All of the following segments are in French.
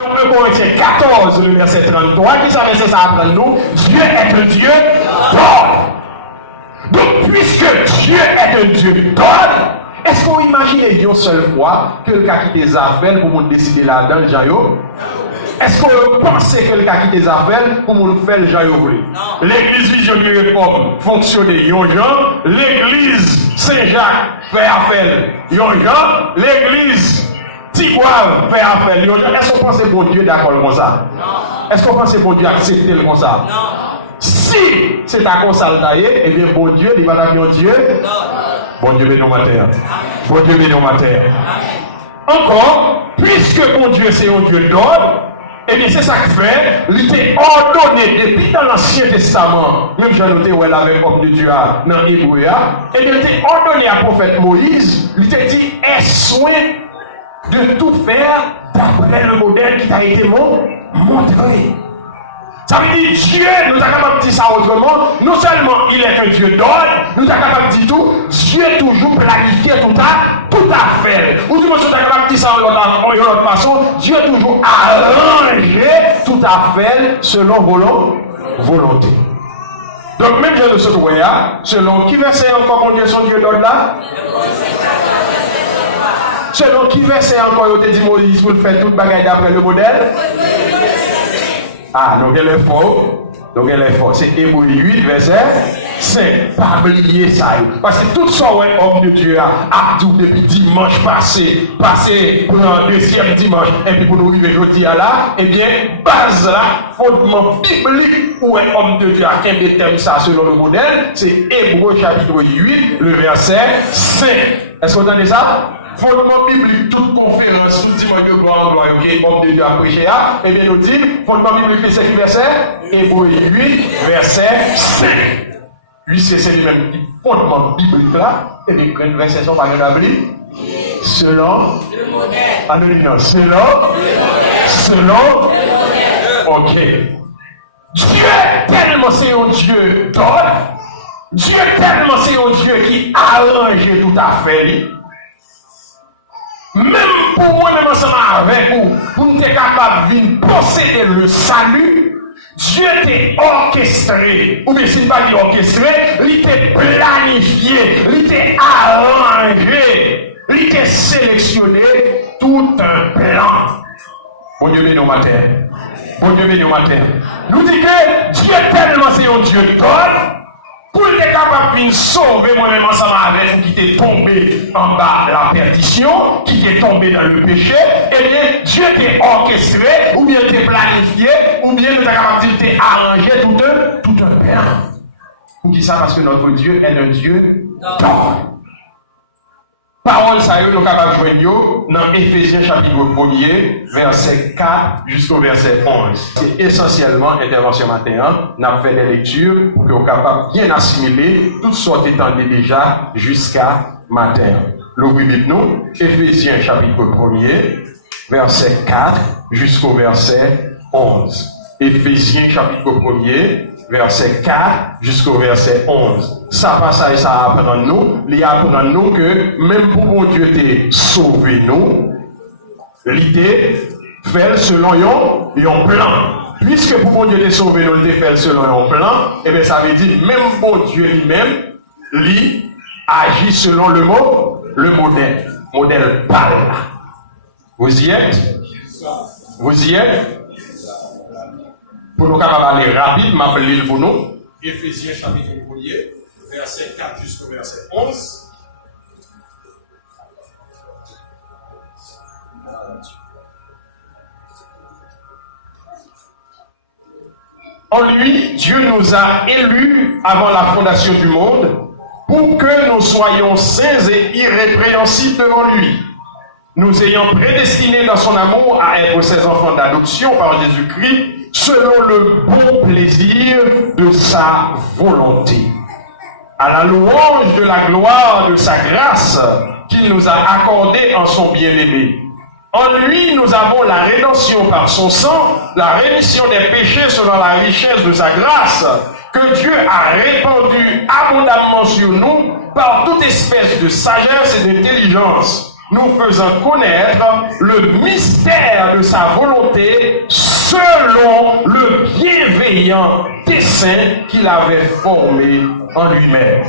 1 Corinthiens 14, le verset 33, qui savait ça apprendre nous? Dieu est un Dieu d'ordre. Donc, puisque Dieu est un Dieu d'ordre, est-ce qu'on imagine une seule fois que le cas qui des affaires pour nous décider là-dedans, le Jean? Est-ce qu'on pense que le cas qui des affaires pour nous faire le Jean? L'église Vision du Réforme fonctionne, yon Jean. L'église Saint-Jacques fait affaire, yon Jean. L'église Tigoual fait affaire, yon Jean. Est-ce qu'on pense que bon Dieu est d'accord comme ça? Est-ce qu'on pense que bon Dieu accepte le comme ça? Si c'est à cause ça, eh bien, bon Dieu, il va dire Dieu. Bon Dieu, bénis ma terre. Bon Dieu, bénis ma terre. Encore, puisque bon Dieu, c'est un Dieu d'ordre, eh bien, c'est ça qui fait, il était ordonné depuis dans l'Ancien Testament, même j'ai noté où elle avait homme de Dieu dans l'Hébreu, eh bien, il était ordonné à prophète Moïse, il était dit, aie soin de tout faire d'après le modèle qui t'a été montré. Ça veut dire Dieu, nous sommes capables de dire ça autrement. Non seulement il est un Dieu d'ordre, nous sommes capables de dire tout. Dieu toujours planifié tout à fait. Ou nous sommes capables de dire ça en l'autre façon. Dieu toujours arrangé tout à fait selon volonté. Donc même je ne sais pas, selon qui verset encore mon Dieu son Dieu d'ordre là? Selon qui verset encore il te dit Moïse pour faire toute bagaille d'après le modèle? Ah, donc elle est fort. Donc elle est fort. C'est Hébreu 8, verset 5. Pas oublier ça. Parce que tout ça, ouais, homme de Dieu a tout depuis dimanche passé pour un deuxième dimanche, et puis pour nous arriver aujourd'hui là, eh bien, base là, fondement biblique où un homme de Dieu a qu'un des thèmes ça selon le modèle, c'est Hébreu chapitre 8, le verset 5. Est-ce que vous entendez ça? Fondement biblique, toute conférence, tout dimanche de gloire en gloire, ok, homme de Dieu a prêché, eh bien, nous dit, fondement biblique, c'est quel verset? Hébreu 8, verset 5. Puisque c'est lui-même qui fondement biblique là, et bien, quel verset sont par exemple, selon le modèle. Ah non, selon le modèle. Ok. Dieu tellement c'est un Dieu d'ordre, Dieu tellement c'est un Dieu qui arrange tout à fait. Même pour moi, même ensemble avec vous, pour nous être capables de posséder le salut, Dieu était orchestré, ou bien s'il ne pas dire orchestré, il était planifié, il était arrangé, il était sélectionné, tout un plan. Bon Dieu béni au matin. Bon Dieu béni au matin. Nous dit que Dieu tellement c'est un Dieu d'ordre, pour être capable de sauver moi-même ensemble avec vous qui était tombé en bas de la perdition, qui était tombé dans le péché, eh bien, Dieu était orchestré, ou bien était planifié, ou bien nous capable de arrangé tout un plan. Pour qui ça? Parce que notre Dieu est un Dieu d'ordre. Parole ça nous capable de joindre dans Éphésiens chapitre 1er, verset 4 jusqu'au verset 11. C'est essentiellement intervention matin, on a fait des lectures pour que vous capable bien assimiler toutes sortes étendues déjà jusqu'à matin. L'ouvrez nous, Éphésiens chapitre 1er, verset 4 jusqu'au verset 11. Éphésiens chapitre 1er, verset 4 jusqu'au verset 11. Ça passage, ça apprend nous, il apprend nous que même pour mon Dieu te sauver nous, l'idée fait selon un plan. Puisque pour mon Dieu te sauver nous, il fait selon un plan, et bien ça veut dire même bon Dieu lui-même, lui agit selon le modèle PAL. Vous y êtes? Vous y êtes? Pour nous capables d'aller rapide, m'appeler pour nous. Éphésiens chapitre 1er, verset 4 jusqu'au verset 11. En lui, Dieu nous a élus avant la fondation du monde pour que nous soyons saints et irrépréhensibles devant lui. Nous ayant prédestinés dans son amour à être ses enfants d'adoption par Jésus-Christ, selon le bon plaisir de sa volonté, à la louange de la gloire de sa grâce qu'il nous a accordée en son bien-aimé. En lui, nous avons la rédemption par son sang, la rémission des péchés selon la richesse de sa grâce, que Dieu a répandue abondamment sur nous par toute espèce de sagesse et d'intelligence, nous faisant connaître le mystère de sa volonté selon le bienveillant dessein qu'il avait formé en lui-même,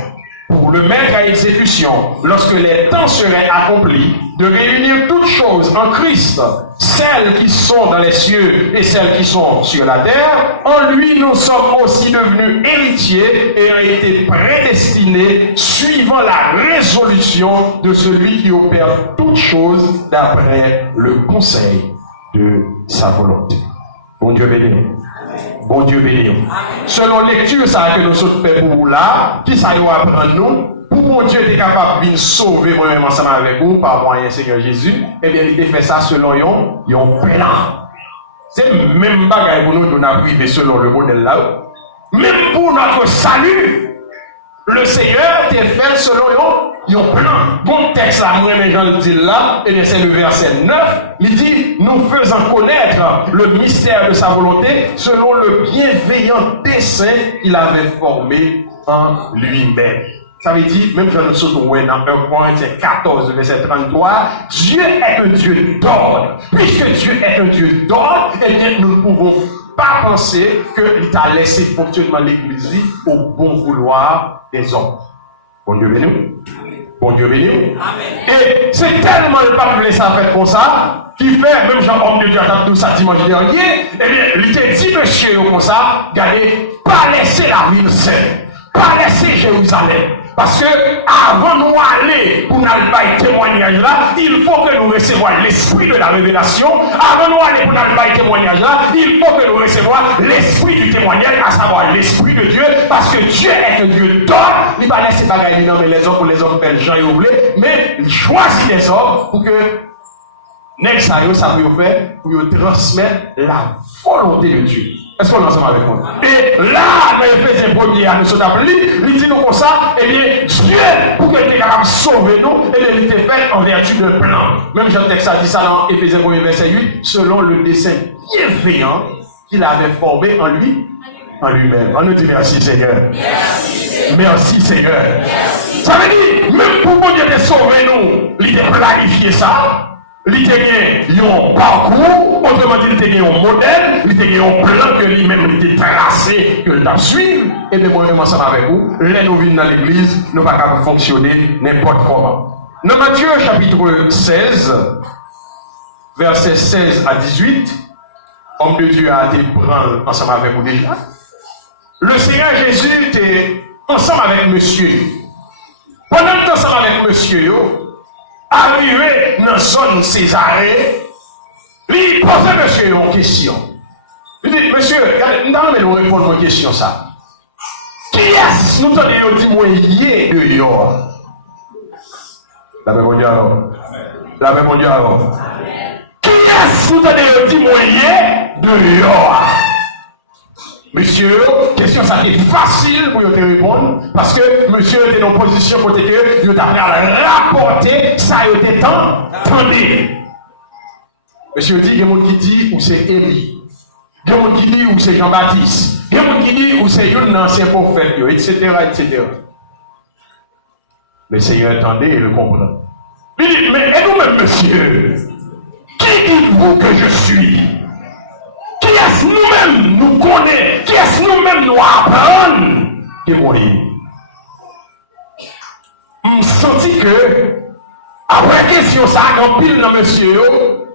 pour le mettre à exécution lorsque les temps seraient accomplis, de réunir toutes choses en Christ, celles qui sont dans les cieux et celles qui sont sur la terre. En lui, nous sommes aussi devenus héritiers et ont été prédestinés suivant la résolution de celui qui opère toutes choses d'après le conseil de sa volonté. Bon Dieu béni. Bon Dieu béni. Selon lecture, ça que nous sommes fait pour vous là, qui ça nous apprend nous, pour mon Dieu est capable de sauver moi-même ensemble avec vous par moyen Seigneur Jésus, eh bien il a fait ça selon un plan. C'est même bagaille pour nous nous avons privé selon le modèle là. Même pour notre salut, le Seigneur t'a fait selon un plan. Bon texte là, moi les gens le disent là, et c'est le verset 9, il dit, nous faisons connaître le mystère de sa volonté selon le bienveillant dessein qu'il avait formé en lui-même. Ça veut dire, même quand nous sautons dans 1 Corinthiens 14, verset 33, Dieu est un Dieu d'ordre. Puisque Dieu est un Dieu d'ordre, eh bien, nous ne pouvons pas penser qu'il t'a laissé fonctionnement l'église au bon vouloir des hommes. Bon Dieu béni. Bon Dieu béni. Et c'est tellement le pape laissé faire comme ça, qui fait, même Jean-Homme de Dieu a tout ça dimanche dernier, eh bien, il t'a dit, monsieur, comme ça, regardez, pas laisser la ville seule, pas laisser Jérusalem. Parce que avant de nous aller pour nous faire témoignage là, il faut que nous recevions l'esprit de la révélation. Avant de nous aller pour nous faire témoignage là, il faut que nous recevions l'esprit du témoignage, à savoir l'esprit de Dieu. Parce que Dieu est un Dieu d'ordre. Il ne va pas laisser pas gagner les hommes pour les hommes faire Jean et oublier, mais il choisit les hommes pour que ça peut faire pour transmettre la volonté de Dieu. Est-ce qu'on est ensemble avec moi? Et là, dans Éphésiens 1er, à nous sommes appelés, il dit nous comme ça, eh bien, Dieu, pour qu'il soit capable de sauver nous, eh bien, il était fait en vertu d'un plan. Même Jean-Texte a dit ça dans Éphésiens 1er, verset 8, selon le dessein bienveillant qu'il avait formé en lui-même. On nous dit merci Seigneur. Merci Seigneur. Ça veut dire, même pour mon Dieu de sauver nous, il était planifié ça. Il était un parcours, autrement dit, il était un modèle, il était un plan que lui-même était tracé, que l'on suivre. Et bien, moi-même, ensemble avec vous, les nous venons dans l'église, nous ne pouvons pas fonctionner n'importe comment. Dans Matthieu, chapitre 16, versets 16 à 18, homme de Dieu a été prendre ensemble avec vous déjà. Le Seigneur Jésus était ensemble avec monsieur. Pendant que ensemble avec monsieur, arrivé dans la zone Césarée, il posait monsieur une question. Il dit, monsieur, nous allons répondre à une question ça. Qui est-ce nous t'avons dit moi hier de dehors? La même Dieu alors. La même Dieu alors. Qui est-ce nous t'avons dit moi hier de dehors? Monsieur, question ça qui est facile pour te répondre, parce que monsieur était dans une position côté que il t'a rapporté, ça a été tendu. Monsieur dit, il y a des gens qui disent où c'est Élie, il y a des gens qui disent où c'est Jean-Baptiste, il y a des gens qui disent où c'est un ancien prophète, etc., etc. Le Seigneur attendait et le comprend. Il dit, mais et nous-mêmes, monsieur, qui dites-vous que je suis? Qui est-ce nous-mêmes nous connaît? Qui est-ce nous-mêmes nous apprendre? Qui est mourir? Je senti que, après question ça, quand pile dans monsieur,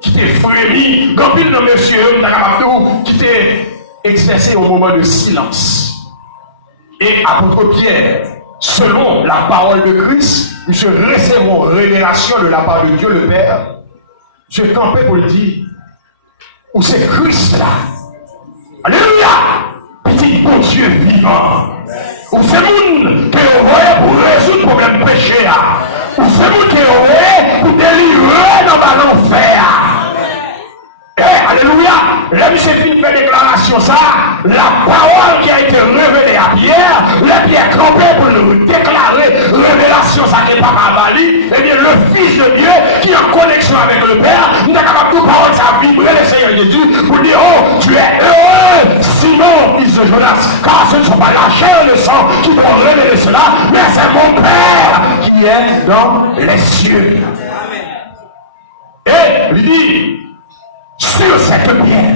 qui était frémi, quand pile dans monsieur, qui était exercé au moment de silence. Et apôtre Pierre, selon la parole de Christ, monsieur recevons révélation de la part de Dieu le Père. Je campais pour le dire. Où c'est Christ là. Alléluia. Petit bon Dieu vivant. Où c'est monde qui est envoyé pour résoudre le problème péché. Où c'est monde qui est envoyé pour délivrer dans l'enfer. Alléluia. Là, M. Philippe fait déclaration ça. La parole qui a été révélée à Pierre, la Pierre campé pour nous déclarer révélation, ça n'est pas ma valide. Eh bien, le Fils de Dieu qui est en connexion avec le Père, nous sommes capables de parole, ça a vibré le Seigneur Jésus pour dire, oh, tu es heureux, Simon, fils de Jonas, car ce ne sont pas la chair et le sang qui vont révéler cela, mais c'est mon Père qui est dans les cieux. Il dit, sur cette pierre,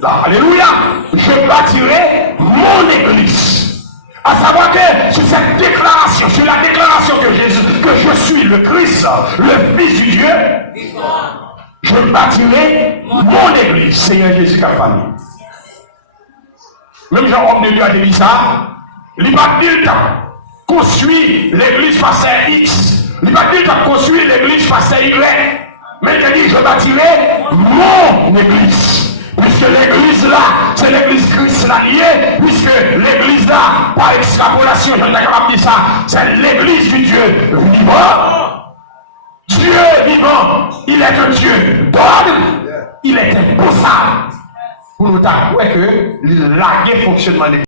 là, alléluia, je bâtirai mon église. À savoir que sur cette déclaration, sur la déclaration de Jésus, que je suis le Christ, le Fils du Dieu, je bâtirai mon église. Seigneur Jésus qui a parlé. Même Jean-Homme de Dieu a dit ça, il va dire le temps, construit l'église pasteur X, il va dire le temps, construit l'église pasteur Y, mais il dit, je bâtirai mon église. Puisque l'église là, c'est l'église Christ là, puisque l'église là, par extrapolation, je ne suis pas capable de dire ça, c'est l'église du Dieu vivant. Dieu vivant, il est un Dieu d'ordre, il est imposable. Pour nous avouer que le fonctionnement de